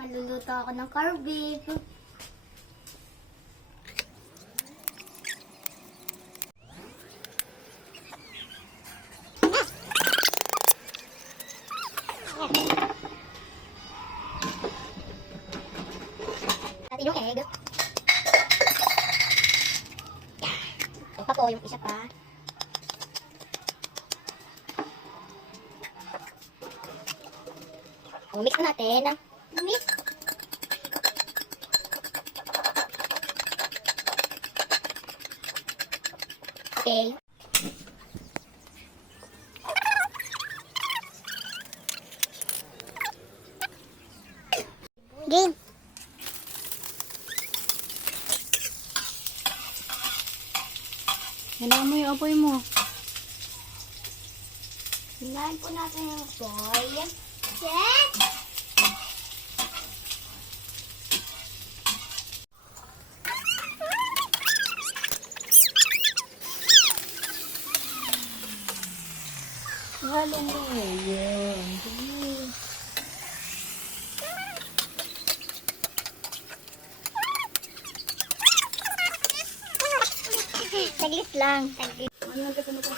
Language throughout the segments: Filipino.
Maluluto ako ng corned beef. Natin yung egg. Ito pa po yung isa pa. Mix na natin. Mix. Okay. Game. Yan mo yung apoy mo. Hinahin po natin yung apoy. Yes! Halong mo. Yan. Saglit lang. Saglit. Ano nagkasunod ko?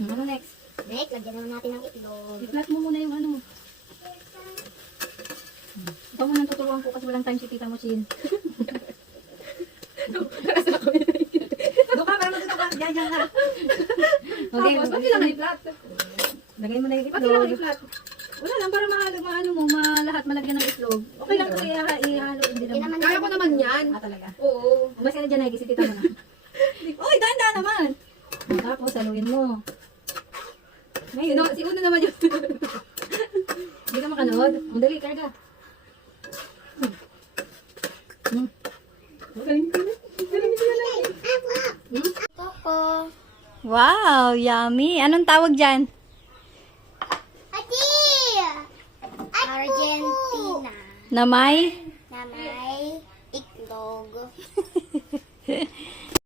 Ano next? Next, lagyan naman natin ng itlog. I-flat mo muna yung ano mo. Ikaw muna tuturuan ko kasi walang time si Tita Mochin. Doon ka, para magtuto ka. Diyan ka. Okay, Tapos, ba't kailangan i-flat? lagay mo na yung Ba't kailangan itlog. i-flat? Wala lang, para maano mo, lahat malagyan ng itlog. Okay lang ito, ihalo din Hindi naman. naman Kaya ko naman yan. Ah, talaga. Oo. Umas ka na dyan, Nike, si Tita mo na. Uy, dahan-dahan naman. Tapos, haluin mo. Ngayon, Si Uno naman yun. hindi ka makanood. Ang dali, karga. Magaling ka na. Coco. Wow, yummy. Anong tawag dyan? Ati! Argentina. Na may?